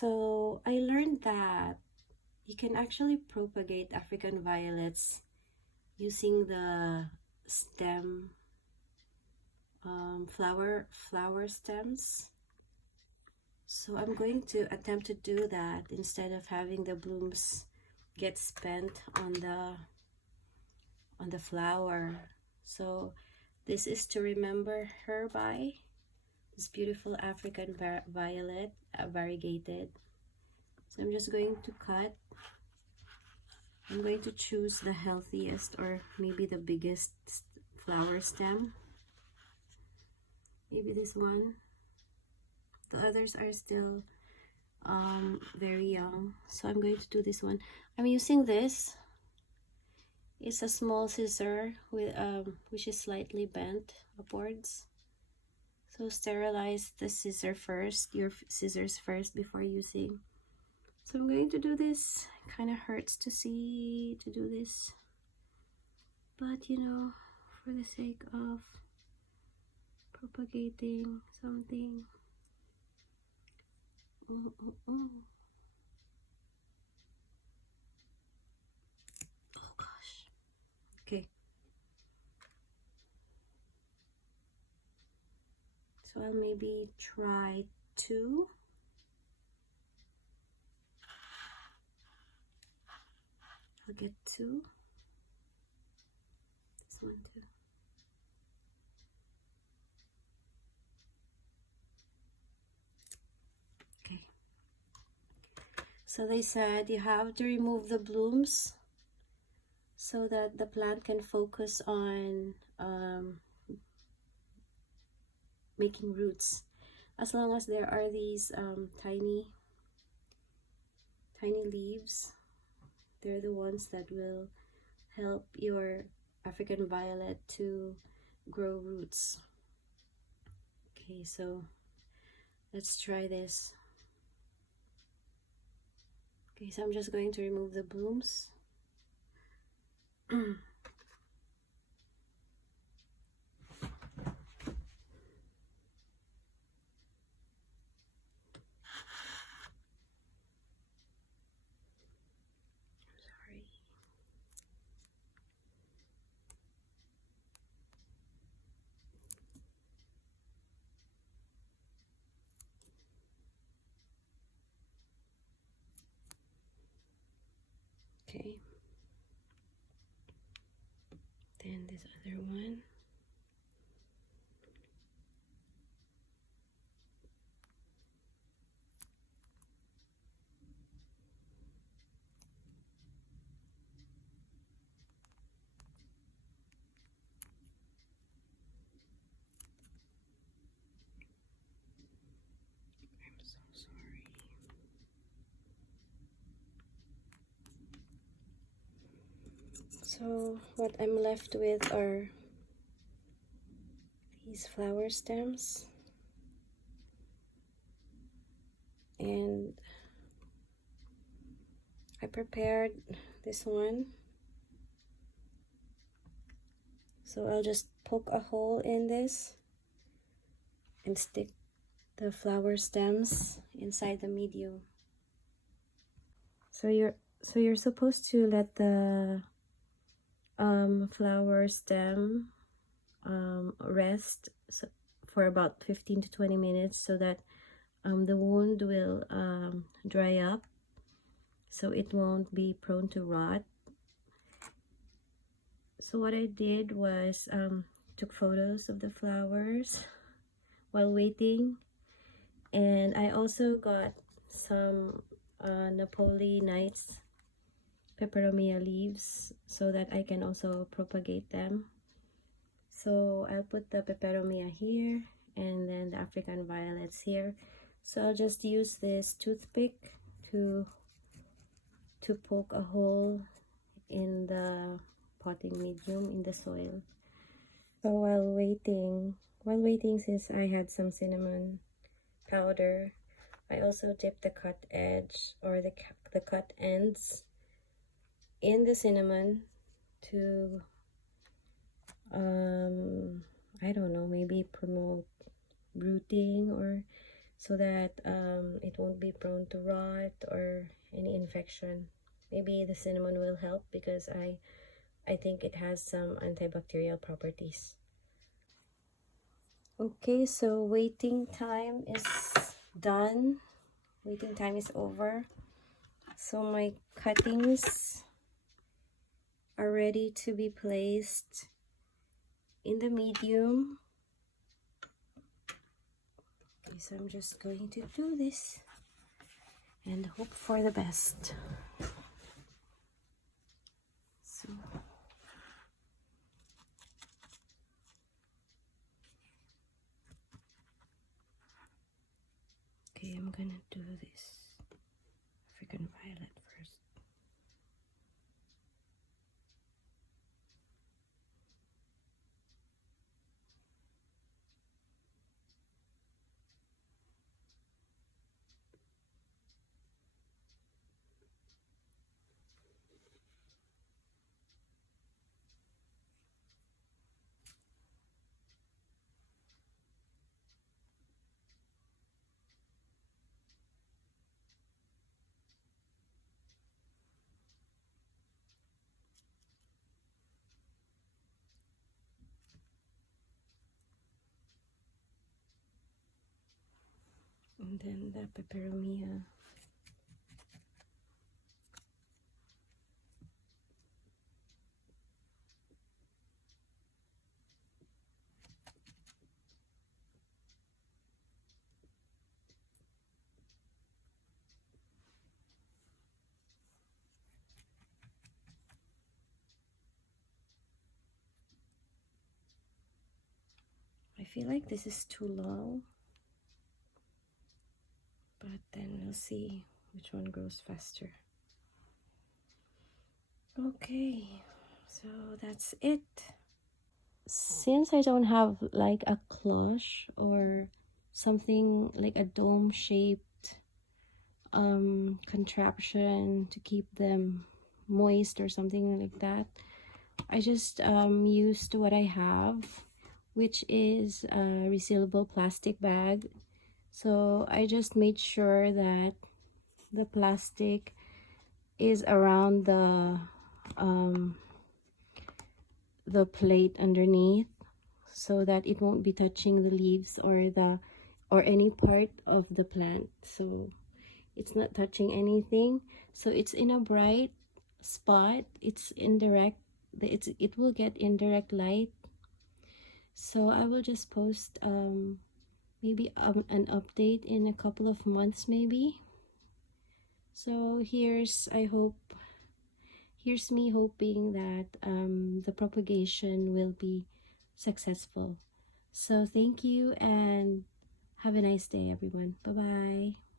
So I learned that you can actually propagate African violets using the stem, flower stems. So I'm going to attempt to do that instead of having the blooms get spent on the flower. So this is to remember her by this beautiful African violet, variegated. So I'm just going to cut. I'm going to choose the healthiest or maybe the biggest flower stem. Maybe this one. The others are still very young, so I'm going to do this one. I'm using this. It's a small scissor with which is slightly bent upwards. So sterilize the scissor first, your scissors first before using. So I'm going to do this. It kind of hurts to do this, but you know, for the sake of propagating something. Oh gosh. Okay. So I'll maybe try 2. I'll get 2. This one too. Okay. So they said you have to remove the blooms so that the plant can focus on making roots. As long as there are these tiny leaves, they're the ones that will help your African violet to grow roots. Okay, so let's try this. Okay, so I'm just going to remove the blooms. Okay, then this other one. I'm so sorry. So what I'm left with are these flower stems, and I prepared this one. So I'll just poke a hole in this and stick the flower stems inside the medium. So you're supposed to let the flower stem rest for about 15 to 20 minutes so that the wound will dry up, so it won't be prone to rot. So what I did was took photos of the flowers while waiting, and I also got some Napoli nice peperomia leaves so that I can also propagate them. So I'll put the peperomia here and then the African violets here. So I'll just use this toothpick to poke a hole in the potting medium in the soil. So while waiting, since I had some cinnamon powder, I also dipped the cut edge or the cut ends in the cinnamon to I don't know, maybe promote rooting or so that it won't be prone to rot or any infection. Maybe the cinnamon will help because I think it has some antibacterial properties. Okay, so waiting time is done. Waiting time is over. So my cuttings are ready to be placed in the medium. Okay, so I'm just going to do this and hope for the best. So okay, I'm gonna do this freaking violet first. And then the peperomia. I feel like this is too long, but then we'll see which one grows faster. Okay, so that's it. Since I don't have like a cloche or something like a dome shaped contraption to keep them moist or something like that, I just used what I have, which is a resealable plastic bag. So I just made sure that the plastic is around the plate underneath, so that it won't be touching the leaves or any part of the plant. So it's not touching anything. So it's in a bright spot. It's indirect. It will get indirect light. So I will just post maybe an update in a couple of months maybe. So here's me hoping that the propagation will be successful. So thank you and have a nice day, everyone. Bye bye.